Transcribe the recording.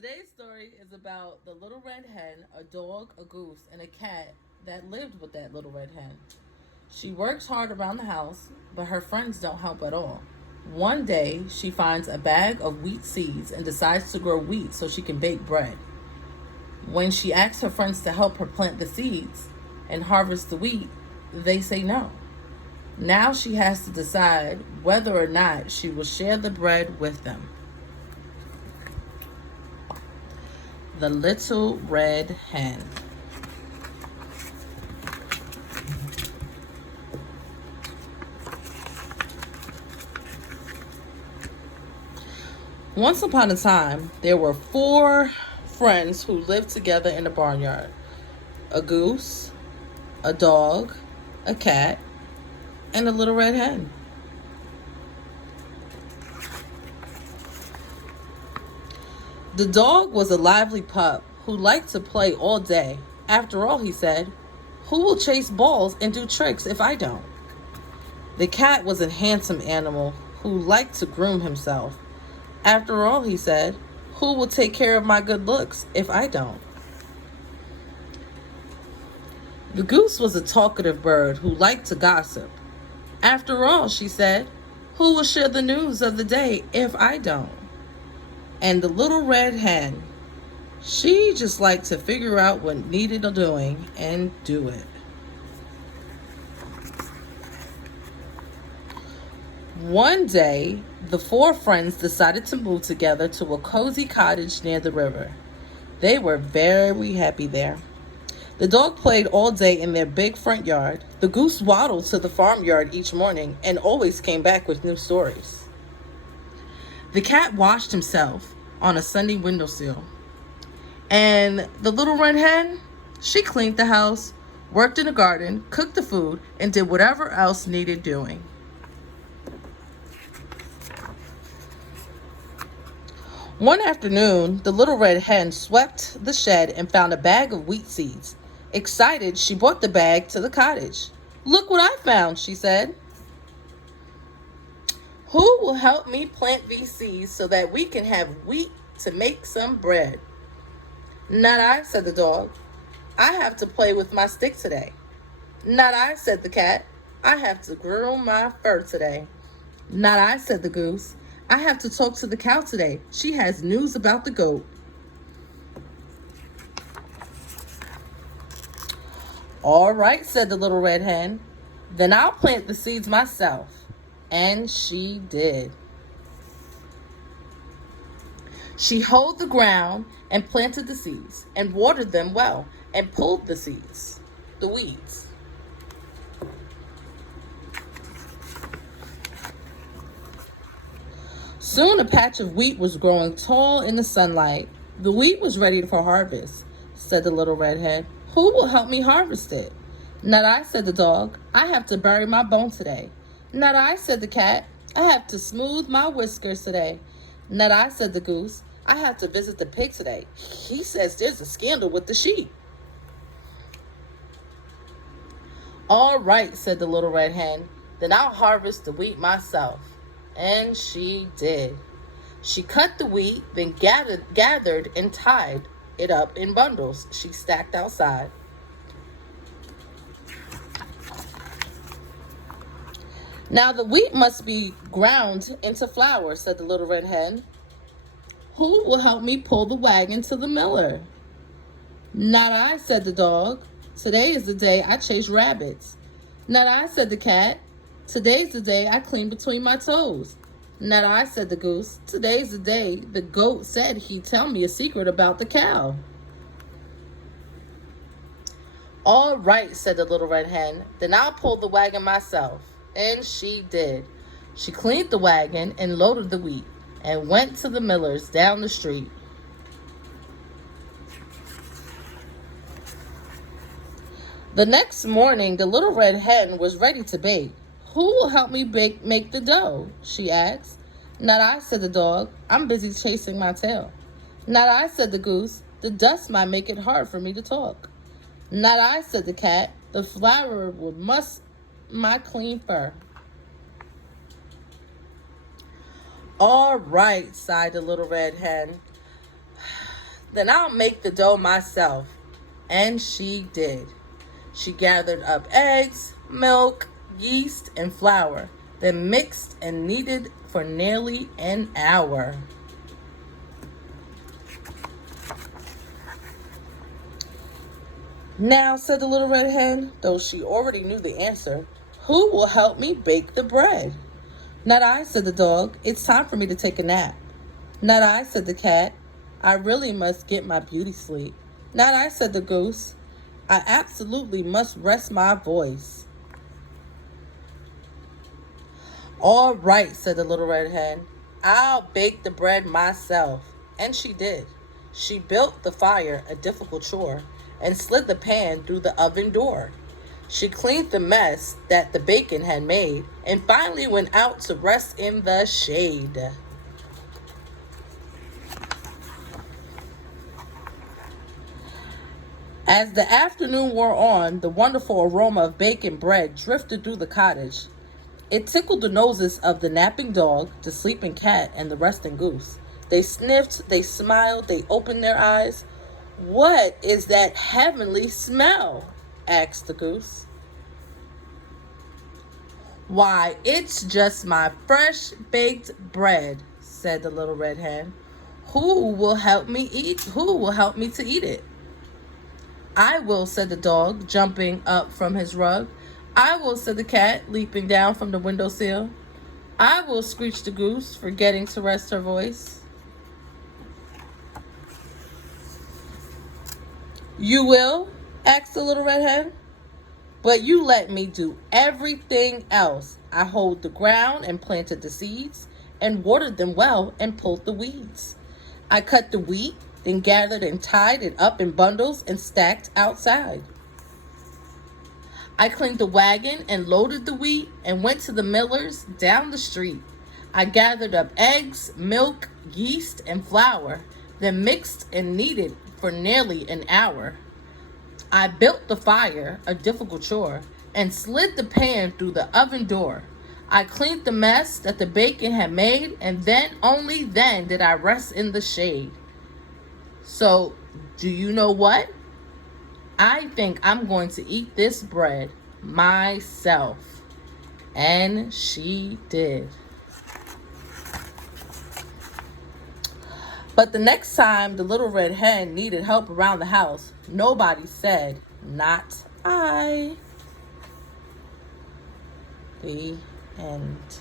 Today's story is about the Little Red Hen, a dog, a goose, and a cat that lived with that Little Red Hen. She works hard around the house, but her friends don't help at all. One day, she finds a bag of wheat seeds and decides to grow wheat so she can bake bread. When she asks her friends to help her plant the seeds and harvest the wheat, they say no. Now she has to decide whether or not she will share the bread with them. The Little Red Hen. Once upon a time, there were 4 friends who lived together in a barnyard: a goose, a dog, a cat, and a little red hen. The dog was a lively pup who liked to play all day. After all, he said, who will chase balls and do tricks if I don't? The cat was a handsome animal who liked to groom himself. After all, he said, who will take care of my good looks if I don't? The goose was a talkative bird who liked to gossip. After all, she said, who will share the news of the day if I don't? And the little red hen, she just liked to figure out what needed doing and do it. One day, the 4 friends decided to move together to a cozy cottage near the river. They were very happy there. The dog played all day in their big front yard. The goose waddled to the farmyard each morning and always came back with new stories. The cat washed himself on a sunny windowsill. And the little red hen, she cleaned the house, worked in the garden, cooked the food, and did whatever else needed doing. One afternoon, the little red hen swept the shed and found a bag of wheat seeds. Excited, she brought the bag to the cottage. Look what I found, she said. Who will help me plant these seeds so that we can have wheat to make some bread? Not I, said the dog. I have to play with my stick today. Not I, said the cat. I have to groom my fur today. Not I, said the goose. I have to talk to the cow today. She has news about the goat. All right, said the little red hen. Then I'll plant the seeds myself. And she did. She hoed the ground and planted the seeds and watered them well and pulled the seeds, the weeds. Soon a patch of wheat was growing tall in the sunlight. The wheat was ready for harvest, said the little red hen. Who will help me harvest it? Not I, said the dog. I have to bury my bone today. Not I, said the cat. I have to smooth my whiskers today. Not I, said the goose. I have to visit the pig today. He says there's a scandal with the sheep. All right, said the little red hen. Then I'll harvest the wheat myself. And she did. She cut the wheat, then gathered and tied it up in bundles she stacked outside. Now the wheat must be ground into flour, said the little red hen. Who will help me pull the wagon to the miller? Not I, said the dog. Today is the day I chase rabbits. Not I, said the cat. Today's the day I clean between my toes. Not I, said the goose. Today's the day the goat said he'd tell me a secret about the cow. All right, said the little red hen. Then I'll pull the wagon myself. And she did. She cleaned the wagon and loaded the wheat and went to the miller's down the street. The next morning, the little red hen was ready to bake. Who will help me make the dough? She asked. Not I, said the dog. I'm busy chasing my tail. Not I, said the goose. The dust might make it hard for me to talk. Not I, said the cat. The flour will muss my clean fur. All right, sighed the little red hen. Then I'll make the dough myself. And she did. She gathered up eggs, milk, yeast, and flour, then mixed and kneaded for nearly an hour. Now, said the little red hen, though she already knew the answer, who will help me bake the bread? Not I, said the dog. It's time for me to take a nap. Not I, said the cat. I really must get my beauty sleep. Not I, said the goose. I absolutely must rest my voice. All right, said the little red hen. I'll bake the bread myself. And she did. She built the fire, a difficult chore, and slid the pan through the oven door. She cleaned the mess that the bacon had made, and finally went out to rest in the shade. As the afternoon wore on, the wonderful aroma of baking bread drifted through the cottage. It tickled the noses of the napping dog, the sleeping cat, and the resting goose. They sniffed, they smiled, they opened their eyes. What is that heavenly smell? Asked the goose. Why, it's just my fresh baked bread, said the little red hen. Who will help me to eat it? I will, said the dog, jumping up from his rug. I will, said the cat, leaping down from the windowsill. I will, screeched the goose, forgetting to rest her voice. You will? Asked the little red hen. But you let me do everything else. I hoed the ground and planted the seeds, and watered them well and pulled the weeds. I cut the wheat, then gathered and tied it up in bundles and stacked outside. I cleaned the wagon and loaded the wheat and went to the miller's down the street. I gathered up eggs, milk, yeast, and flour, then mixed and kneaded for nearly an hour. I built the fire, a difficult chore, and slid the pan through the oven door. I cleaned the mess that the bacon had made, and then, only then, did I rest in the shade. So, do you know what? I think I'm going to eat this bread myself. And she did. But the next time the little red hen needed help around the house, nobody said, not I. The end.